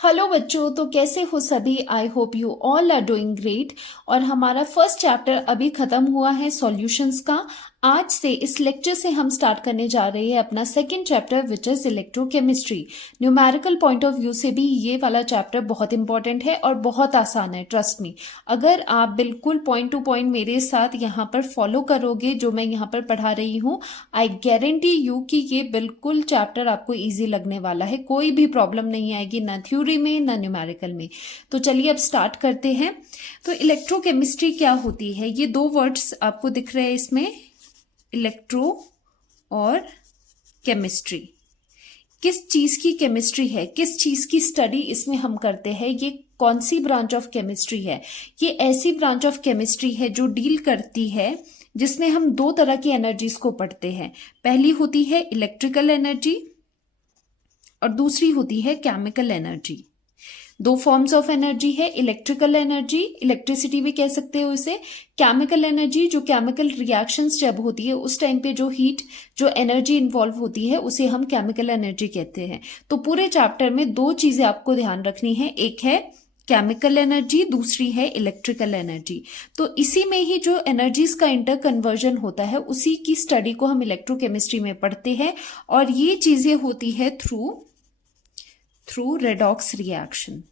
Hello बच्चों, तो कैसे हो सभी। I hope you all are doing great. और हमारा फर्स्ट चैप्टर अभी खत्म हुआ है सॉल्यूशंस का। आज से इस लेक्चर से हम स्टार्ट करने जा रहे हैं अपना second chapter which is electrochemistry. Numerical point of view से भी ये वाला चैप्टर बहुत इंपॉर्टेंट है और बहुत आसान है, ट्रस्ट मी। अगर आप बिल्कुल पॉइंट टू पॉइंट मेरे साथ यहाँ पर फॉलो करोगे जो मैं यहाँ पर पढ़ा रही हूँ, आई गारंटी यू कि ये बिल्कुल चैप्टर आपको इजी लगने वाला है। कोई भी प्रॉब्लम नहीं आएगी, ना थ्योरी में ना न्यूमेरिकल में। तो चलिए अब स्टार्ट करते हैं। तो इलेक्ट्रोकेमिस्ट्री क्या होती है, ये दो वर्ड्स आपको दिख रहे हैं इसमें, इलेक्ट्रो और केमिस्ट्री। किस चीज की केमिस्ट्री है, किस चीज की स्टडी इसमें हम करते हैं, ये कौन सी ब्रांच ऑफ केमिस्ट्री है। ये ऐसी ब्रांच ऑफ केमिस्ट्री है जो डील करती है, जिसमें हम दो तरह की एनर्जीज को पढ़ते हैं। पहली होती है इलेक्ट्रिकल एनर्जी और दूसरी होती है केमिकल एनर्जी। दो फॉर्म्स ऑफ एनर्जी है, इलेक्ट्रिकल एनर्जी, इलेक्ट्रिसिटी भी कह सकते हो इसे। केमिकल एनर्जी, जो केमिकल रिएक्शंस जब होती है उस टाइम पे जो हीट, जो एनर्जी इन्वॉल्व होती है उसे हम केमिकल एनर्जी कहते हैं। तो पूरे चैप्टर में दो चीजें आपको ध्यान रखनी है, एक है केमिकल एनर्जी, दूसरी है इलेक्ट्रिकल एनर्जी। तो इसी में ही जो एनर्जीज का इंटर कन्वर्जन होता है उसी की स्टडी को हम इलेक्ट्रोकेमिस्ट्री में पढ़ते हैं। और ये चीजें होती है थ्रू रेडॉक्स रिएक्शन।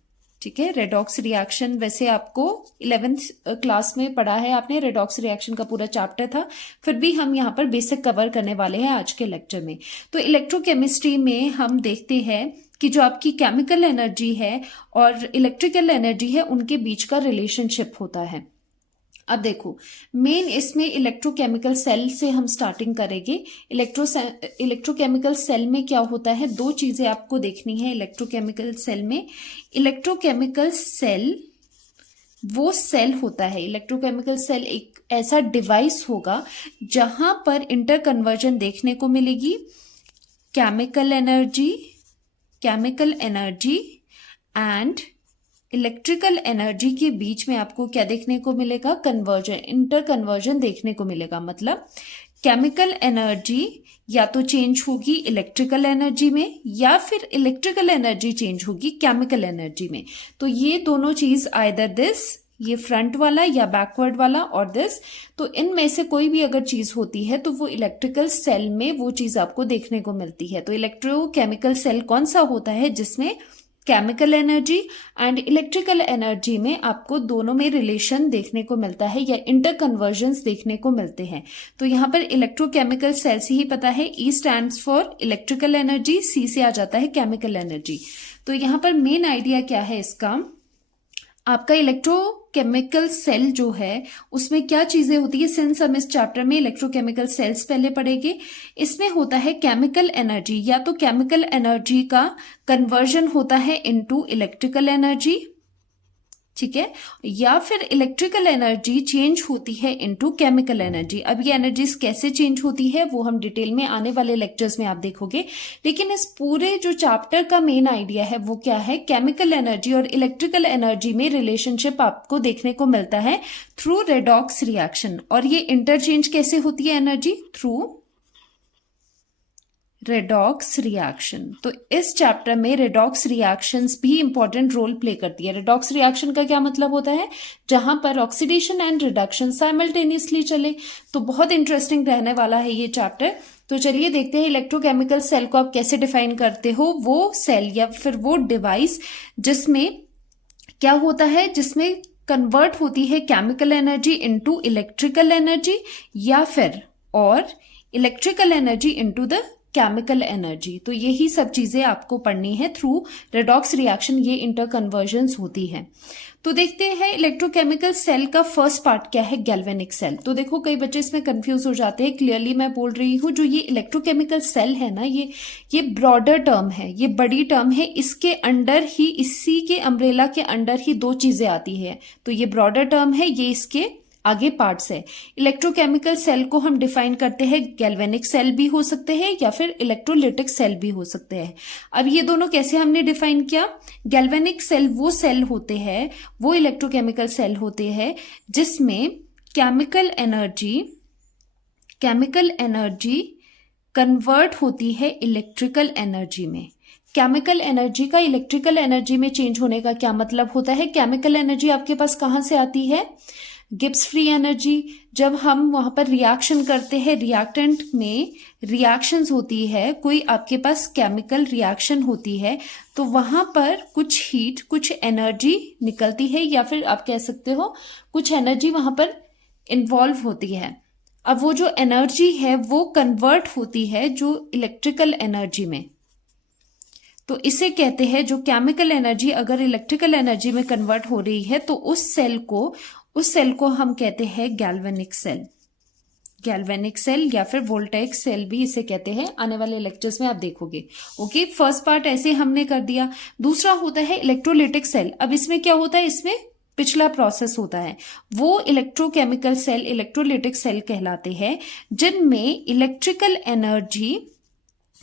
ठीक है, रेडॉक्स रिएक्शन वैसे आपको 11th क्लास में पढ़ा है आपने, रेडॉक्स रिएक्शन का पूरा चैप्टर था, फिर भी हम यहाँ पर बेसिक कवर करने वाले हैं आज के लेक्चर में। तो इलेक्ट्रोकेमिस्ट्री में हम देखते हैं कि जो आपकी केमिकल एनर्जी है और इलेक्ट्रिकल एनर्जी है उनके बीच का रिलेशनशिप होता है। अब देखो, मेन इसमें इलेक्ट्रोकेमिकल सेल से हम स्टार्टिंग करेंगे। इलेक्ट्रोकेमिकल सेल में क्या होता है, दो चीजें आपको देखनी है इलेक्ट्रोकेमिकल सेल में। इलेक्ट्रोकेमिकल सेल वो सेल होता है, इलेक्ट्रोकेमिकल सेल एक ऐसा डिवाइस होगा जहां पर इंटर कन्वर्जन देखने को मिलेगी। Chemical energy and electrical energy के बीच में आपको क्या देखने को मिलेगा, कन्वर्जन, इंटर कन्वर्जन देखने को मिलेगा। मतलब केमिकल एनर्जी या तो चेंज होगी इलेक्ट्रिकल एनर्जी में या फिर इलेक्ट्रिकल एनर्जी चेंज होगी केमिकल एनर्जी में। तो ये दोनों चीज आइदर दिस, ये फ्रंट वाला या बैकवर्ड वाला, और दिस, तो इनमें से कोई भी अगर चीज होती है तो वो इलेक्ट्रिकल सेल में वो चीज आपको देखने को मिलती है। तो इलेक्ट्रोकेमिकल सेल कौन सा होता है जिसमें chemical energy and electrical energy में आपको दोनों में रिलेशन देखने को मिलता है या इंटर कन्वर्जन्स देखने को मिलते हैं। तो यहाँ पर इलेक्ट्रोकेमिकल सेल से ही पता है, E stands for electrical energy, C से आ जाता है केमिकल एनर्जी। तो यहाँ पर मेन आइडिया क्या है इसका, आपका इलेक्ट्रोकेमिकल सेल जो है उसमें क्या चीजें होती है, सिंस हम इस चैप्टर में इलेक्ट्रोकेमिकल सेल्स पहले पढ़ेंगे। इसमें होता है केमिकल एनर्जी, या तो केमिकल एनर्जी का कन्वर्जन होता है इनटू इलेक्ट्रिकल एनर्जी, ठीक है, या फिर इलेक्ट्रिकल एनर्जी चेंज होती है इनटू केमिकल एनर्जी। अब ये एनर्जीज कैसे चेंज होती है वो हम डिटेल में आने वाले लेक्चर्स में आप देखोगे, लेकिन इस पूरे जो चैप्टर का मेन आइडिया है वो क्या है, केमिकल एनर्जी और इलेक्ट्रिकल एनर्जी में रिलेशनशिप आपको देखने को मिलता है थ्रू रेडॉक्स रिएक्शन। और ये इंटरचेंज कैसे होती है एनर्जी, थ्रू रेडॉक्स रिएक्शन। तो इस चैप्टर में रेडॉक्स रिएक्शंस भी इंपॉर्टेंट रोल प्ले करती है। रेडॉक्स रिएक्शन का क्या मतलब होता है, जहां पर ऑक्सीडेशन एंड रिडक्शन साइमल्टेनियसली चले। तो बहुत इंटरेस्टिंग रहने वाला है ये चैप्टर। तो चलिए देखते हैं इलेक्ट्रोकेमिकल सेल को आप कैसे डिफाइन करते हो। वो सेल या फिर वो डिवाइस जिसमें क्या होता है, जिसमें कन्वर्ट होती है chemical energy into electrical energy, या फिर और electrical energy into the chemical energy. तो यही सब चीजें आपको पढ़नी है थ्रू रेडॉक्स रिएक्शन, ये इंटर कन्वर्जन्स होती है। तो देखते हैं इलेक्ट्रोकेमिकल सेल का फर्स्ट पार्ट क्या है, गैल्वेनिक सेल। तो देखो कई बच्चे इसमें कंफ्यूज हो जाते हैं, क्लियरली मैं बोल रही हूँ, जो ये इलेक्ट्रोकेमिकल सेल है ना, ये ब्रॉडर टर्म है, ये बड़ी टर्म है। इसके अंडर ही, इसी के अम्ब्रेला के अंडर ही दो चीजें आती है। तो ये ब्रॉडर टर्म है, ये इसके आगे पार्ट्स है। इलेक्ट्रोकेमिकल सेल को हम डिफाइन करते हैं, गैल्वेनिक सेल भी हो सकते हैं या फिर इलेक्ट्रोलिटिक सेल भी हो सकते हैं। अब ये दोनों कैसे हमने डिफाइन किया, गैल्वेनिक सेल वो सेल होते हैं, वो इलेक्ट्रोकेमिकल सेल होते हैं जिसमें केमिकल एनर्जी कन्वर्ट होती है इलेक्ट्रिकल एनर्जी में। केमिकल एनर्जी का इलेक्ट्रिकल एनर्जी में चेंज होने का क्या मतलब होता है? केमिकल एनर्जी आपके पास कहाँ से आती है? Gibbs free energy. जब हम वहां पर रिएक्शन करते हैं, रिएक्टेंट में रिएक्शंस होती है, कोई आपके पास केमिकल रिएक्शन होती है, तो वहां पर कुछ हीट, कुछ एनर्जी निकलती है, या फिर आप कह सकते हो कुछ एनर्जी वहां पर इन्वॉल्व होती है। अब वो जो एनर्जी है वो कन्वर्ट होती है जो इलेक्ट्रिकल एनर्जी में, तो इसे कहते हैं जो केमिकल एनर्जी अगर इलेक्ट्रिकल एनर्जी में कन्वर्ट हो रही है तो उस सेल को हम कहते हैं गैल्वेनिक सेल। गैल्वेनिक सेल या फिर वोल्टेइक सेल भी इसे कहते हैं, आने वाले लेक्चर्स में आप देखोगे। ओके, फर्स्ट पार्ट ऐसे हमने कर दिया। दूसरा होता है इलेक्ट्रोलिटिक सेल। अब इसमें क्या होता है? इसमें पिछला प्रोसेस होता है, वो इलेक्ट्रोकेमिकल सेल इलेक्ट्रोलिटिक सेल कहलाते हैं, जिनमें इलेक्ट्रिकल एनर्जी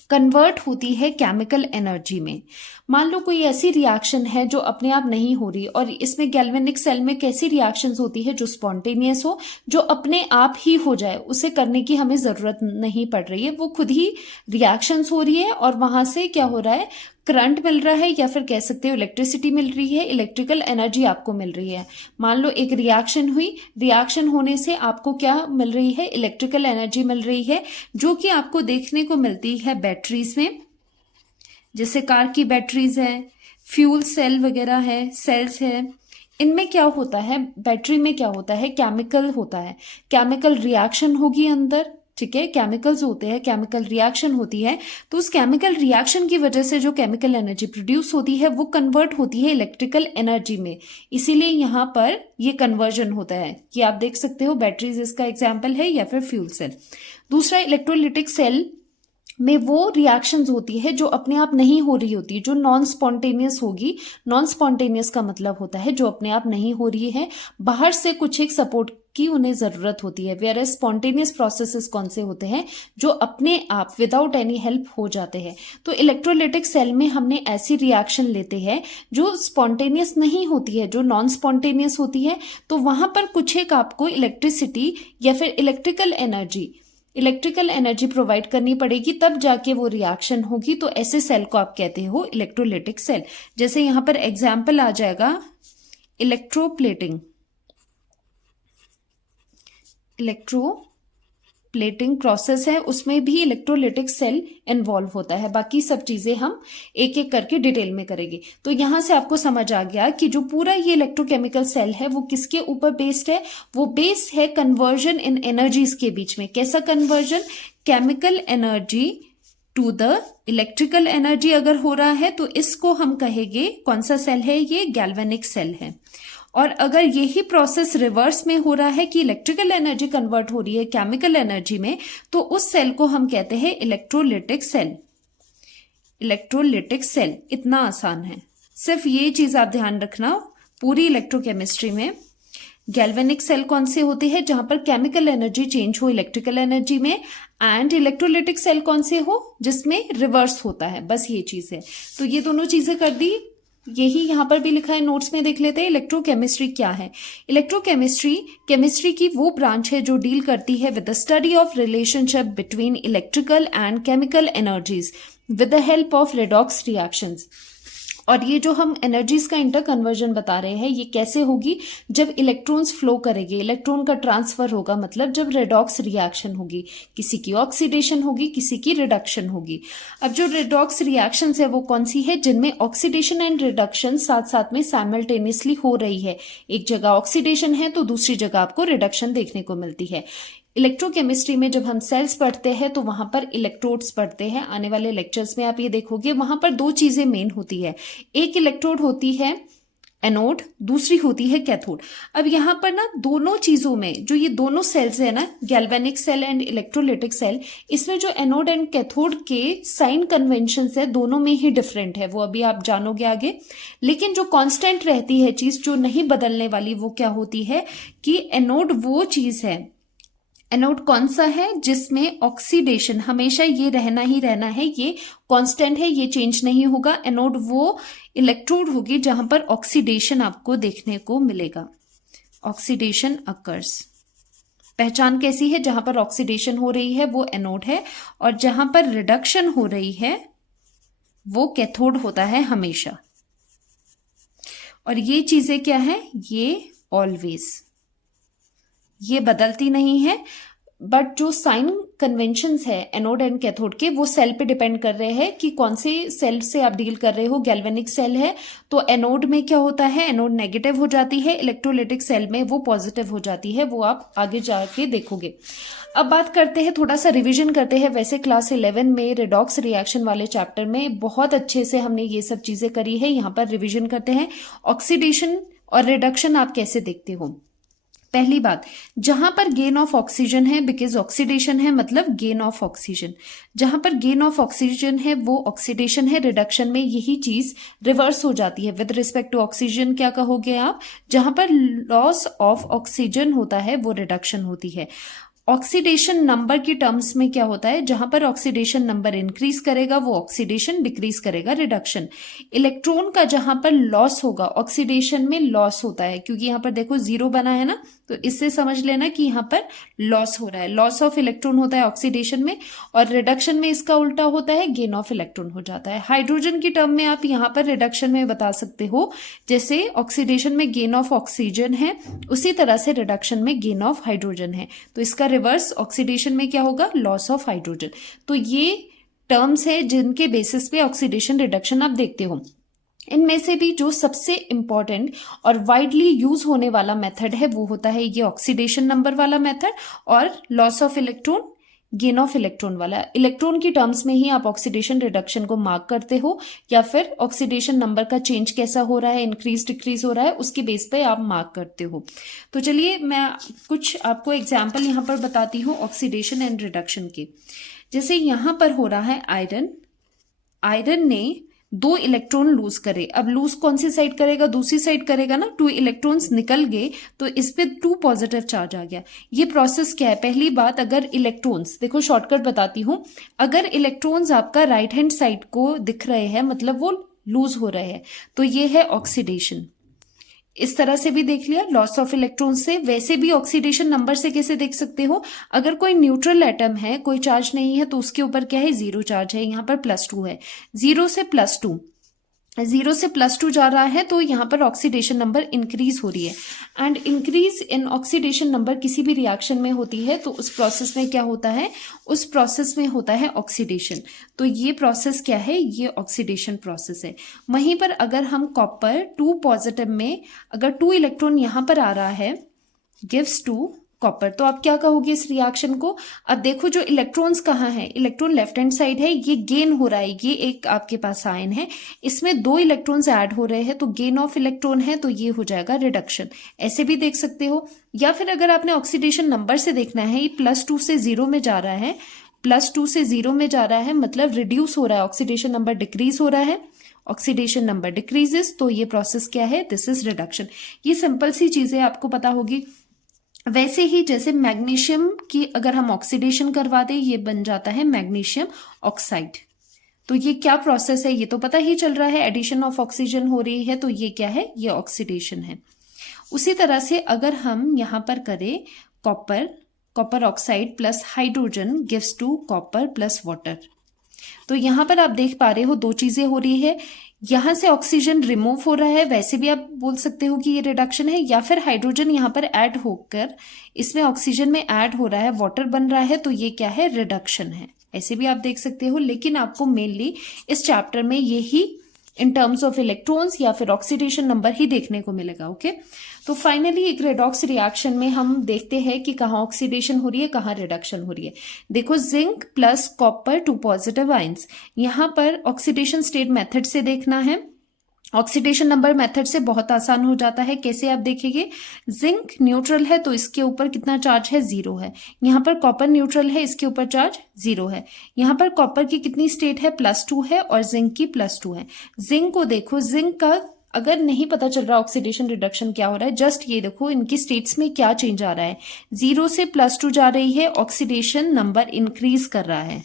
कन्वर्ट होती है केमिकल एनर्जी में। मान लो कोई ऐसी रिएक्शन है जो अपने आप नहीं हो रही, और इसमें गैल्वेनिक सेल में कैसी रिएक्शंस होती है? जो स्पॉन्टेनियस हो, जो अपने आप ही हो जाए, उसे करने की हमें जरूरत नहीं पड़ रही है, वो खुद ही रिएक्शंस हो रही है और वहां से क्या हो रहा है? करंट मिल रहा है, या फिर कह सकते हो इलेक्ट्रिसिटी मिल रही है, इलेक्ट्रिकल एनर्जी आपको मिल रही है। मान लो एक रिएक्शन हुई, रिएक्शन होने से आपको क्या मिल रही है? इलेक्ट्रिकल एनर्जी मिल रही है, जो कि आपको देखने को मिलती है बैटरीज में, जैसे कार की बैटरीज है, फ्यूल सेल वगैरह है, सेल्स है। इनमें क्या होता है? बैटरी में क्या होता है? केमिकल होता है, केमिकल रिएक्शन होगी अंदर, ठीक है, केमिकल्स होते हैं, केमिकल रिएक्शन होती है, तो उस केमिकल रिएक्शन की वजह से जो केमिकल एनर्जी प्रोड्यूस होती है वो कन्वर्ट होती है इलेक्ट्रिकल एनर्जी में। इसीलिए यहां पर ये कन्वर्जन होता है कि आप देख सकते हो बैटरीज इसका एग्जाम्पल है, या फिर फ्यूल सेल। दूसरा, इलेक्ट्रोलिटिक सेल में वो रिएक्शंस होती है जो अपने आप नहीं हो रही होती, जो नॉन स्पॉन्टेनियस होगी। नॉन स्पॉन्टेनियस का मतलब होता है जो अपने आप नहीं हो रही है, बाहर से कुछ एक सपोर्ट की उन्हें जरूरत होती है। वेयर स्पॉन्टेनियस प्रोसेसेस कौन से होते हैं? जो अपने आप विदाउट एनी हेल्प हो जाते हैं। तो इलेक्ट्रोलिटिक सेल में हमने ऐसी रिएक्शन लेते हैं जो स्पॉन्टेनियस नहीं होती है, जो नॉन स्पॉन्टेनियस होती है, तो वहां पर कुछ एक आपको इलेक्ट्रिसिटी या फिर इलेक्ट्रिकल एनर्जी प्रोवाइड करनी पड़ेगी, तब जाके वो रिएक्शन होगी। तो ऐसे सेल को आप कहते हो इलेक्ट्रोलिटिक सेल। जैसे यहां पर एग्जाम्पल आ जाएगा इलेक्ट्रोप्लेटिंग प्रोसेस है, उसमें भी इलेक्ट्रोलिटिक सेल इन्वॉल्व होता है। बाकी सब चीजें हम एक एक करके डिटेल में करेंगे। तो यहां से आपको समझ आ गया कि जो पूरा ये इलेक्ट्रोकेमिकल सेल है वो किसके ऊपर बेस्ड है? वो बेस्ड है कन्वर्जन इन एनर्जीज के बीच में। कैसा conversion? Chemical energy to the electrical energy अगर हो रहा है तो इसको हम कहेंगे, कौन सा सेल है ये? गैल्वेनिक सेल है। और अगर यही प्रोसेस रिवर्स में हो रहा है कि इलेक्ट्रिकल एनर्जी कन्वर्ट हो रही है केमिकल एनर्जी में, तो उस सेल को हम कहते हैं इलेक्ट्रोलिटिक सेल। इलेक्ट्रोलिटिक सेल इतना आसान है, सिर्फ ये चीज आप ध्यान रखना। पूरी इलेक्ट्रोकेमिस्ट्री में गैल्वेनिक सेल कौन से होते हैं? जहां पर केमिकल एनर्जी चेंज हो इलेक्ट्रिकल एनर्जी में, एंड इलेक्ट्रोलिटिक सेल कौन से हो? जिसमें रिवर्स होता है। बस ये चीज है। तो ये दोनों चीजें कर दी, यही यहां पर भी लिखा है, नोट्स में देख लेते हैं। इलेक्ट्रोकेमिस्ट्री क्या है? केमिस्ट्री की वो ब्रांच है जो डील करती है with the study of relationship between electrical and chemical energies with the help of redox reactions. और ये जो हम एनर्जीज का इंटर कन्वर्जन बता रहे हैं, ये कैसे होगी? जब इलेक्ट्रॉन्स फ्लो करेंगे, इलेक्ट्रॉन का ट्रांसफर होगा, मतलब जब रेडॉक्स रिएक्शन होगी, किसी की ऑक्सीडेशन होगी, किसी की रिडक्शन होगी। अब जो रेडॉक्स रिएक्शंस है वो कौन सी है? जिनमें ऑक्सीडेशन एंड रिडक्शन साथ साथ में साइमल्टेनियसली हो रही है। एक जगह ऑक्सीडेशन है तो दूसरी जगह आपको रिडक्शन देखने को मिलती है। इलेक्ट्रोकेमिस्ट्री में जब हम सेल्स पढ़ते हैं तो वहां पर इलेक्ट्रोड्स पढ़ते हैं। आने वाले लेक्चर्स में आप ये देखोगे, वहां पर दो चीजें मेन होती है। एक इलेक्ट्रोड होती है एनोड, दूसरी होती है कैथोड। अब यहां पर ना दोनों चीजों में जो ये दोनों सेल्स है ना, galvanic cell and electrolytic cell, इसमें जो एनोड एंड कैथोड के साइन कन्वेंशन है दोनों में ही डिफरेंट है। वो अभी आप जानोगे आगे। लेकिन जो कांस्टेंट रहती है चीज, जो नहीं बदलने वाली, वो क्या होती है कि एनोड वो चीज है, एनोड कौन सा है जिसमें ऑक्सीडेशन हमेशा ये रहना ही रहना है, ये कांस्टेंट है, ये चेंज नहीं होगा। एनोड वो इलेक्ट्रोड होगी जहां पर ऑक्सीडेशन आपको देखने को मिलेगा। ऑक्सीडेशन अकर्स, पहचान कैसी है? जहां पर ऑक्सीडेशन हो रही है वो एनोड है, और जहां पर रिडक्शन हो रही है वो कैथोड होता है हमेशा। और ये चीजें क्या है, ये ऑलवेज, ये बदलती नहीं है। बट जो साइन कन्वेंशंस है एनोड एंड कैथोड के, वो सेल पे डिपेंड कर रहे हैं कि कौन से सेल से आप डील कर रहे हो। गैल्वेनिक सेल है तो एनोड में क्या होता है, एनोड नेगेटिव हो जाती है, इलेक्ट्रोलिटिक सेल में वो पॉजिटिव हो जाती है, वो आप आगे जाके देखोगे। अब बात करते हैं, थोड़ा सा रिवीजन करते हैं। वैसे क्लास 11 में रिडॉक्स रिएक्शन वाले चैप्टर में बहुत अच्छे से हमने ये सब चीजें करी है, यहाँ पर रिवीजन करते हैं। ऑक्सीडेशन और रिडक्शन आप कैसे देखते हो। पहली बात, जहां पर गेन ऑफ ऑक्सीजन है, बिकॉज ऑक्सीडेशन है मतलब गेन ऑफ ऑक्सीजन, जहां पर गेन ऑफ ऑक्सीजन है वो ऑक्सीडेशन है। रिडक्शन में यही चीज रिवर्स हो जाती है। विद रिस्पेक्ट टू ऑक्सीजन क्या कहोगे आप, जहां पर लॉस ऑफ ऑक्सीजन होता है वो रिडक्शन होती है। ऑक्सीडेशन नंबर की टर्म्स में क्या होता है, जहां पर ऑक्सीडेशन नंबर इंक्रीज करेगा वो ऑक्सीडेशन, डिक्रीज करेगा रिडक्शन। इलेक्ट्रॉन का जहां पर लॉस होगा, ऑक्सीडेशन में लॉस होता है, क्योंकि यहां पर देखो जीरो बना है ना, तो इससे समझ लेना कि यहां पर लॉस हो रहा है। लॉस ऑफ इलेक्ट्रॉन होता है ऑक्सीडेशन में, और रिडक्शन में इसका उल्टा होता है, गेन ऑफ इलेक्ट्रॉन हो जाता है। हाइड्रोजन की टर्म में आप यहां पर रिडक्शन में बता सकते हो, जैसे ऑक्सीडेशन में गेन ऑफ ऑक्सीजन है, उसी तरह से रिडक्शन में गेन ऑफ हाइड्रोजन है। तो इसका रिवर्स ऑक्सीडेशन में क्या होगा, लॉस ऑफ हाइड्रोजन। तो ये टर्म्स है जिनके बेसिस पे ऑक्सीडेशन रिडक्शन आप देखते हो। इनमें से भी जो सबसे इंपॉर्टेंट और वाइडली यूज होने वाला मेथड है वो होता है ये ऑक्सीडेशन नंबर वाला मेथड, और loss of electron, gain of electron वाला। इलेक्ट्रॉन की टर्म्स में ही आप ऑक्सीडेशन रिडक्शन को मार्क करते हो, या फिर ऑक्सीडेशन नंबर का चेंज कैसा हो रहा है, इंक्रीज डिक्रीज हो रहा है, उसके बेस पे आप मार्क करते हो। तो चलिए मैं कुछ आपको एग्जाम्पल यहाँ पर बताती हूँ ऑक्सीडेशन एंड रिडक्शन के। जैसे यहाँ पर हो रहा है आयरन, आयरन ने 2 इलेक्ट्रॉन लूज करे। अब लूज कौन सी साइड करेगा, दूसरी साइड करेगा ना। 2 इलेक्ट्रॉन्स निकल गए तो इस पे 2 पॉजिटिव चार्ज आ गया। ये प्रोसेस क्या है, पहली बात, अगर इलेक्ट्रॉन्स, देखो शॉर्टकट बताती हूं, अगर इलेक्ट्रॉन्स आपका राइट हैंड साइड को दिख रहे हैं मतलब वो लूज हो रहे हैं, तो ये है ऑक्सीडेशन। इस तरह से भी देख लिया लॉस ऑफ इलेक्ट्रॉन से। वैसे भी ऑक्सीडेशन नंबर से कैसे देख सकते हो, अगर कोई न्यूट्रल एटम है, कोई चार्ज नहीं है, तो उसके ऊपर क्या है, 0 चार्ज है, यहाँ पर +2 है। 0 से +2 जा रहा है, तो यहाँ पर ऑक्सीडेशन नंबर इंक्रीज हो रही है। And increase in oxidation number किसी भी रिएक्शन में होती है तो उस प्रोसेस में क्या होता है, उस प्रोसेस में होता है ऑक्सीडेशन। तो ये प्रोसेस क्या है, ये ऑक्सीडेशन प्रोसेस है। वहीं पर अगर हम कॉपर 2 पॉजिटिव में अगर 2 इलेक्ट्रॉन यहाँ पर आ रहा है, गिव्स 2 कॉपर, तो आप क्या कहोगे इस रिएक्शन को। अब देखो जो इलेक्ट्रॉन्स कहाँ है, इलेक्ट्रॉन लेफ्ट हैंड साइड है, ये गेन हो रहा है, ये एक आपके पास आयन है, इसमें 2 इलेक्ट्रॉन्स ऐड हो रहे हैं, तो गेन ऑफ इलेक्ट्रॉन है, तो ये हो जाएगा रिडक्शन। ऐसे भी देख सकते हो। या फिर अगर आपने ऑक्सीडेशन नंबर से देखना है, ये +2 से 0 में जा रहा है, +2 से 0 में जा रहा है, मतलब रिड्यूस हो रहा है, ऑक्सीडेशन नंबर डिक्रीज हो रहा है, ऑक्सीडेशन नंबर डिक्रीजेस, तो ये प्रोसेस क्या है, दिस इज रिडक्शन। ये सिंपल सी चीजें आपको पता होगी। वैसे ही जैसे मैग्नीशियम की अगर हम ऑक्सीडेशन करवा दें, ये बन जाता है मैग्नीशियम ऑक्साइड। तो ये क्या प्रोसेस है, ये तो पता ही चल रहा है, एडिशन ऑफ ऑक्सीजन हो रही है, तो ये क्या है, ये ऑक्सीडेशन है। उसी तरह से अगर हम यहां पर करें copper oxide plus hydrogen gives to copper plus water, तो यहां पर आप देख पा रहे हो 2 चीजें हो रही है। यहां से ऑक्सीजन रिमूव हो रहा है, वैसे भी आप बोल सकते हो कि ये रिडक्शन है, या फिर हाइड्रोजन यहां पर ऐड होकर इसमें ऑक्सीजन में ऐड हो रहा है, वाटर बन रहा है, तो ये क्या है, रिडक्शन है। ऐसे भी आप देख सकते हो, लेकिन आपको मेनली इस चैप्टर में यही इन टर्म्स ऑफ इलेक्ट्रॉन्स या फिर ऑक्सीडेशन नंबर ही देखने को मिलेगा। ओके, तो फाइनली एक रेडॉक्स रिएक्शन में हम देखते हैं कि कहाँ ऑक्सीडेशन हो रही है, कहाँ रिडक्शन हो रही है। देखो zinc plus copper 2 positive ions, यहां पर ऑक्सीडेशन स्टेट मेथड से देखना है। ऑक्सीडेशन नंबर मेथड से बहुत आसान हो जाता है। कैसे आप देखेंगे, जिंक न्यूट्रल है तो इसके ऊपर कितना चार्ज है, 0 है। यहां पर कॉपर न्यूट्रल है, इसके ऊपर चार्ज 0 है। यहां पर कॉपर की कितनी स्टेट है, +2 है, और जिंक की +2 है। जिंक को देखो, जिंक का अगर नहीं पता चल रहा ऑक्सीडेशन रिडक्शन क्या हो रहा है, जस्ट ये देखो इनकी स्टेट्स में क्या चेंज आ रहा है। 0 से +2 जा रही है, ऑक्सीडेशन नंबर इंक्रीज कर रहा है।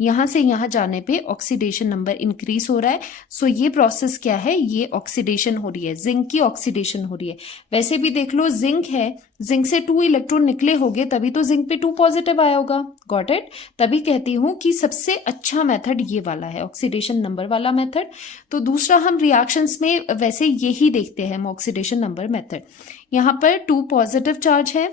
यहां से यहां जाने पे ऑक्सीडेशन नंबर इंक्रीज हो रहा है। सो ये प्रोसेस क्या है, ये ऑक्सीडेशन हो रही है, जिंक की ऑक्सीडेशन हो रही है। वैसे भी देख लो जिंक है, जिंक से 2 इलेक्ट्रॉन निकले होंगे तभी तो जिंक पे 2 पॉजिटिव आया होगा। Got it. तभी कहती हूं कि सबसे अच्छा मेथड ये वाला है, ऑक्सीडेशन नंबर वाला मेथड। तो दूसरा हम रिएक्शंस में वैसे यही देखते हैं, हम ऑक्सीडेशन नंबर मेथड। यहां पर 2 पॉजिटिव चार्ज है,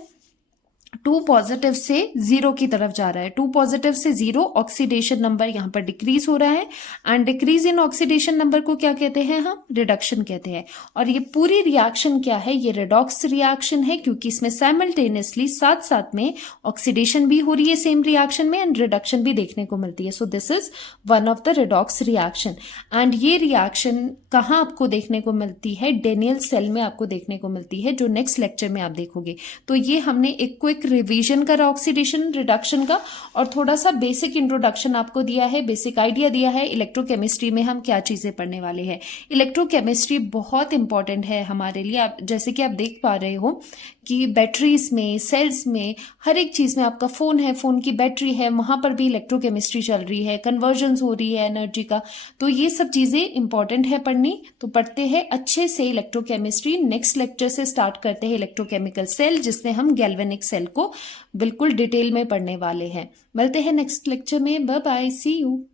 2 पॉजिटिव से 0 की तरफ जा रहा है, 2 पॉजिटिव से 0, ऑक्सीडेशन नंबर यहां पर डिक्रीज हो रहा है। And decrease in oxidation number को क्या कहते हैं, हम रिडक्शन कहते हैं। और ये पूरी रिएक्शन क्या है, ये रिडॉक्स रिएक्शन है, क्योंकि इसमें साइमल्टेनियसली साथ साथ में ऑक्सीडेशन भी हो रही है सेम रिएक्शन में, एंड रिडक्शन भी देखने को मिलती है। So this is one of the redox reaction. And ये रिएक्शन कहाँ आपको देखने को मिलती है, डेनियल सेल में आपको देखने को मिलती है, जो नेक्स्ट लेक्चर में आप देखोगे। तो ये हमने एक क्विक रिवीजन करा ऑक्सीडेशन रिडक्शन का, और थोड़ा सा बेसिक इंट्रोडक्शन आपको दिया है, बेसिक आइडिया दिया है इलेक्ट्रोकेमिस्ट्री में हम क्या चीजें पढ़ने वाले हैं। इलेक्ट्रोकेमिस्ट्री बहुत इंपॉर्टेंट है हमारे लिए। आप जैसे कि आप देख पा रहे हो कि बैटरीज में, सेल्स में, हर एक चीज में, आपका फोन है, फोन की बैटरी है, वहां पर भी इलेक्ट्रोकेमिस्ट्री चल रही है, कन्वर्जन हो रही है एनर्जी का। तो ये सब चीजें इंपॉर्टेंट है पढ़नी। तो पढ़ते हैं अच्छे से इलेक्ट्रोकेमिस्ट्री। नेक्स्ट लेक्चर से स्टार्ट करते हैं इलेक्ट्रोकेमिकल सेल, जिसमें हम गैल्वेनिक सेल को बिल्कुल डिटेल में पढ़ने वाले हैं। मिलते हैं नेक्स्ट लेक्चर में। Bye bye, see you.